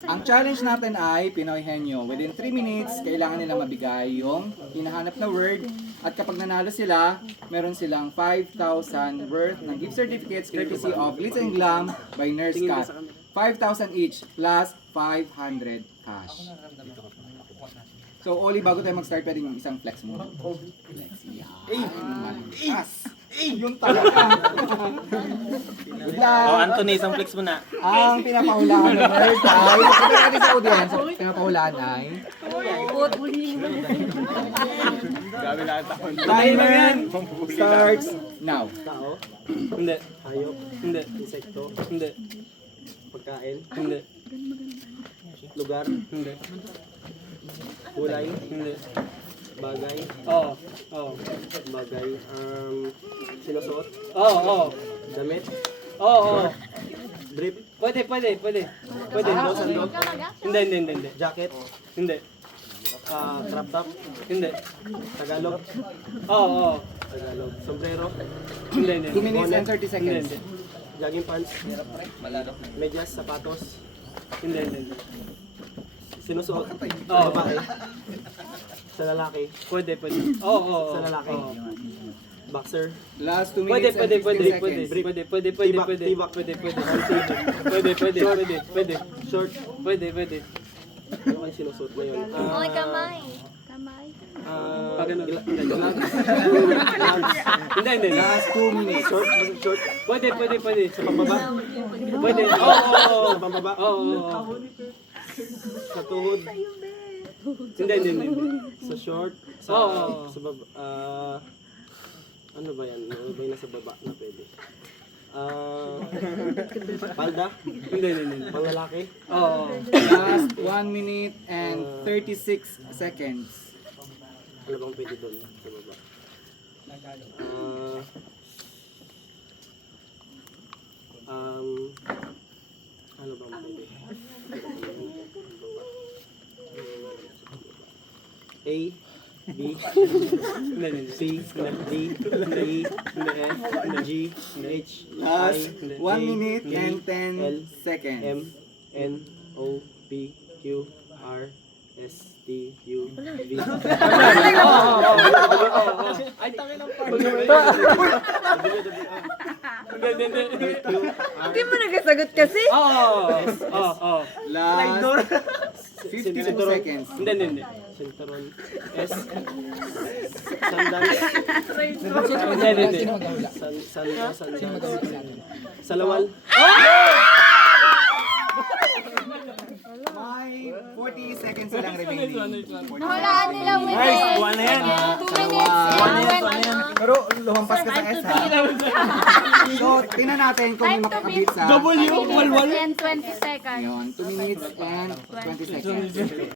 Ang challenge natin ay Pinoy Henyo. Within 3 minutes, kailangan nila mabigay yung hinahanap na word. At kapag nanalo sila, meron silang 5,000 worth ng gift certificates courtesy of Glitz and Glam by Nurse Cat. 5,000 each plus 500 cash. So, Oli, bago tayo mag-start, pwede yung isang flex mo. Flex, yeah. Yun talaga. Anthony, isang flex mo na. Ang pinapahulaan ng word ay, sabi natin sa audience, pinapahulaan ay, timer starts now. Tao, Hindi. hayop, Hindi. insekto, Hindi. pagkain, Hindi. lugar, Hindi. kulay, Hindi. bagay, Oo. Oo. bagay, sinusuot, Oo. Oo. damit, Oo. brief, Pwede. Pwede. sando, Hindi. jacket, Hindi. crop top, Hindi. Tagalog, Oo. Tagalog, sombrero, Hindi. 2 minutes and 30 seconds. Hindi. jogging pants, medyas, sapatos, Hindi. sinusuot, Oo. babae, sa lalaki, Pwede. Oo. sa lalaki, Oo. boxer, Last 2 Pwede. minutes and 15 seconds. Pwede. short, Pwede. ano kayo sinusuot ngayon? Oy, kamay. Kamay. Hindi. Last 2 minutes. Short, Pwede. sa pambaba, Pwede. Oo. sa pambaba, Oo. sa tuhod, Hindi. sa short, sa, Oo. sa baba, ano ba yan? Ano ba yung nasa baba na pwede? Palda, Hindi. panglalaki, Oo. Last 1 minute and 36 seconds. ano bang pwede doon sa baba? Ano bang pwede? A, B, Hindi. C, D, E, F, G, H, Last I, 1 minute K, and L, 10 seconds. M, N, O, P, Q, R, S, T, U, V. Ay, tangin ng part. Hindi mo nagasagot kasi. Oo. Last 52 seconds. Hindi. Sinturon, S, sandals, Hindi. sandals, salawal, May 40 seconds lang remaining. Nahulaan nila within 2 minutes and 20. Pero lumampas ka sa S ha. So, tingnan natin kung may Time to makakabit beat sa 2 minutes and 20 seconds. Yun, 2 minutes and 20 seconds.